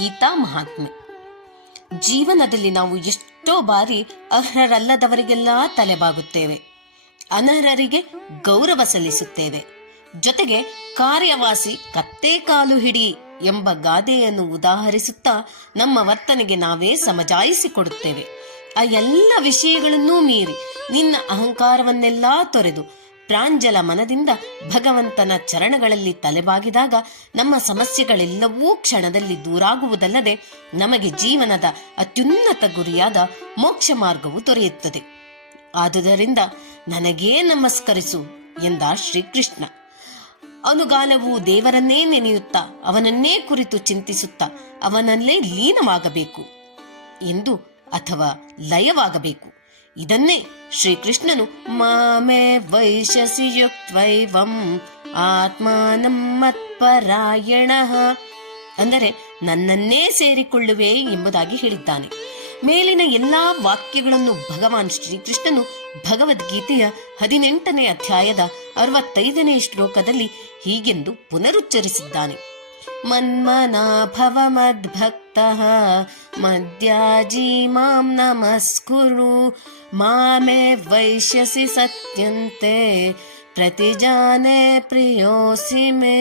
ಗೀತಾ ಮಹಾತ್ಮೆ. ಜೀವನದಲ್ಲಿ ನಾವು ಎಷ್ಟೋ ಬಾರಿ ಅರ್ಹರಲ್ಲದವರಿಗೆಲ್ಲ ತಲೆಬಾಗುತ್ತೇವೆ, ಅನರ್ಹರಿಗೆ ಗೌರವ ಸಲ್ಲಿಸುತ್ತೇವೆ. ಜೊತೆಗೆ ಕಾರ್ಯವಾಸಿ ಕತ್ತೆ ಕಾಲು ಹಿಡಿ ಎಂಬ ಗಾದೆಯನ್ನು ಉದಾಹರಿಸುತ್ತಾ ನಮ್ಮ ವರ್ತನೆಗೆ ನಾವೇ ಸಮಜಾಯಿಸಿಕೊಡುತ್ತೇವೆ. ಆ ಎಲ್ಲ ವಿಷಯಗಳನ್ನೂ ಮೀರಿ ನಿನ್ನ ಅಹಂಕಾರವನ್ನೆಲ್ಲ ತೊರೆದು ಪ್ರಾಂಜಲ ಮನದಿಂದ ಭಗವಂತನ ಚರಣಗಳಲ್ಲಿ ತಲೆಬಾಗಿದಾಗ ನಮ್ಮ ಸಮಸ್ಯೆಗಳೆಲ್ಲವೂ ಕ್ಷಣದಲ್ಲಿ ದೂರಾಗುವುದಲ್ಲದೆ ನಮಗೆ ಜೀವನದ ಅತ್ಯುನ್ನತ ಗುರಿಯಾದ ಮೋಕ್ಷ ಮಾರ್ಗವು ದೊರೆಯುತ್ತದೆ. ಆದುದರಿಂದ ನನಗೇ ನಮಸ್ಕರಿಸು ಎಂದ ಶ್ರೀಕೃಷ್ಣ. ಅನುಗಾಲವು ದೇವರನ್ನೇ ನೆನೆಯುತ್ತಾ ಅವನನ್ನೇ ಕುರಿತು ಚಿಂತಿಸುತ್ತಾ ಅವನಲ್ಲೇ ಲೀನವಾಗಬೇಕು ಎಂದು ಅಥವಾ ಲಯವಾಗಬೇಕು. ಇದನ್ನೇ ಶ್ರೀಕೃಷ್ಣನು ಮಾಮೇ ವೈಶಸಿ ಯುಕ್ತೈವಂ ಆತ್ಮಾನಂ ಮತ್ಪರಾಯಣಃ ಅಂದರೆ ನನ್ನನ್ನೇ ಸೇರಿಕೊಳ್ಳುವೆ ಎಂಬುದಾಗಿ ಹೇಳಿದ್ದಾನೆ. ಮೇಲಿನ ಎಲ್ಲಾ ವಾಕ್ಯಗಳನ್ನು ಭಗವಾನ್ ಶ್ರೀಕೃಷ್ಣನು ಭಗವದ್ಗೀತೆಯ 18ನೇ ಅಧ್ಯಾಯದ 65ನೇ ಶ್ಲೋಕದಲ್ಲಿ ಹೀಗೆಂದು ಪುನರುಚ್ಚರಿಸಿದ್ದಾನೆ. ಮನ್ಮನಾ ಭವ ಮದ್ಭಕ್ತಃ ಮದ್ಯಾಜೀ ಮಾಂ ನಮಸ್ಕುರು ಮಾಮೇ ವೈಶ್ಯಸಿ ಸತ್ಯಂತೆ ಪ್ರತಿಜಾನೆ ಪ್ರಿಯೋಸಿ ಮೇ.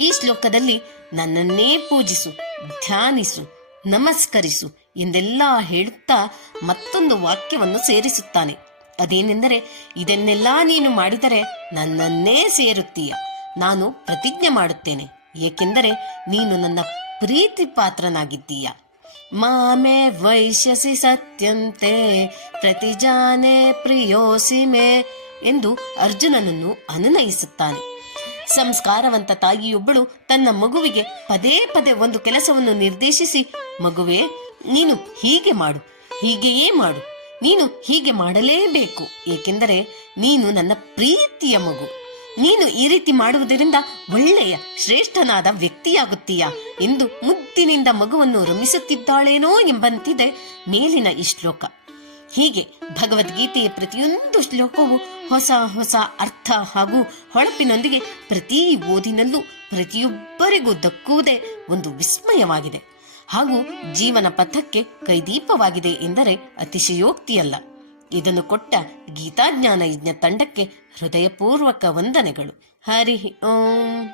ಈ ಶ್ಲೋಕದಲ್ಲಿ ನನ್ನನ್ನೇ ಪೂಜಿಸು, ಧ್ಯಾನಿಸು, ನಮಸ್ಕರಿಸು ಎಂದೆಲ್ಲ ಹೇಳುತ್ತಾ ಮತ್ತೊಂದು ವಾಕ್ಯವನ್ನು ಸೇರಿಸುತ್ತಾನೆ. ಅದೇನೆಂದರೆ, ಇದನ್ನೆಲ್ಲ ನೀನು ಮಾಡಿದರೆ ನನ್ನನ್ನೇ ಸೇರುತ್ತೀಯ. ನಾನು ಪ್ರತಿಜ್ಞೆ ಮಾಡುತ್ತೇನೆ, ಏಕೆಂದರೆ ನೀನು ನನ್ನ ಪ್ರೀತಿ ಪಾತ್ರನಾಗಿದ್ದೀಯ. ಮಾಮೇ ವೈಶ್ಯಸಿ ಸತ್ಯಂತೆ ಪ್ರತಿಜಾನೆ ಪ್ರಿಯೋಸಿ ಮೇ ಎಂದು ಅರ್ಜುನನನ್ನು ಅನುನಯಿಸುತ್ತಾನೆ. ಸಂಸ್ಕಾರವಂತ ತಾಯಿಯೊಬ್ಬಳು ತನ್ನ ಮಗುವಿಗೆ ಪದೇ ಪದೇ ಒಂದು ಕೆಲಸವನ್ನು ನಿರ್ದೇಶಿಸಿ, ಮಗುವೇ ನೀನು ಹೀಗೆ ಮಾಡು, ಹೀಗೆಯೇ ಮಾಡು, ನೀನು ಹೀಗೆ ಮಾಡಲೇಬೇಕು, ಏಕೆಂದರೆ ನೀನು ನನ್ನ ಪ್ರೀತಿಯ ಮಗು, ನೀನು ಈ ರೀತಿ ಮಾಡುವುದರಿಂದ ಒಳ್ಳೆಯ ಶ್ರೇಷ್ಠನಾದ ವ್ಯಕ್ತಿಯಾಗುತ್ತೀಯ ಎಂದು ಮುದ್ದಿನಿಂದ ಮಗುವನ್ನು ರಮಿಸುತ್ತಿದ್ದಾಳೇನೋ ಎಂಬಂತಿದೆ ಮೇಲಿನ ಈ ಶ್ಲೋಕ. ಹೀಗೆ ಭಗವದ್ಗೀತೆಯ ಪ್ರತಿಯೊಂದು ಶ್ಲೋಕವು ಹೊಸ ಹೊಸ ಅರ್ಥ ಹಾಗೂ ಹೊಳಪಿನೊಂದಿಗೆ ಪ್ರತಿ ಓದಿನಲ್ಲೂ ಪ್ರತಿಯೊಬ್ಬರಿಗೂ ದಕ್ಕುವುದೇ ಒಂದು ವಿಸ್ಮಯವಾಗಿದೆ ಹಾಗೂ ಜೀವನ ಪಥಕ್ಕೆ ಕೈದೀಪವಾಗಿದೆ ಎಂದರೆ ಅತಿಶಯೋಕ್ತಿಯಲ್ಲ. ಇದನ್ನು ಕೊಟ್ಟ ಗೀತಾಜ್ಞಾನ ಯಜ್ಞ ತಂಡಕ್ಕೆ ಹೃದಯಪೂರ್ವಕ ವಂದನೆಗಳು. ಹರಿ ಓಂ.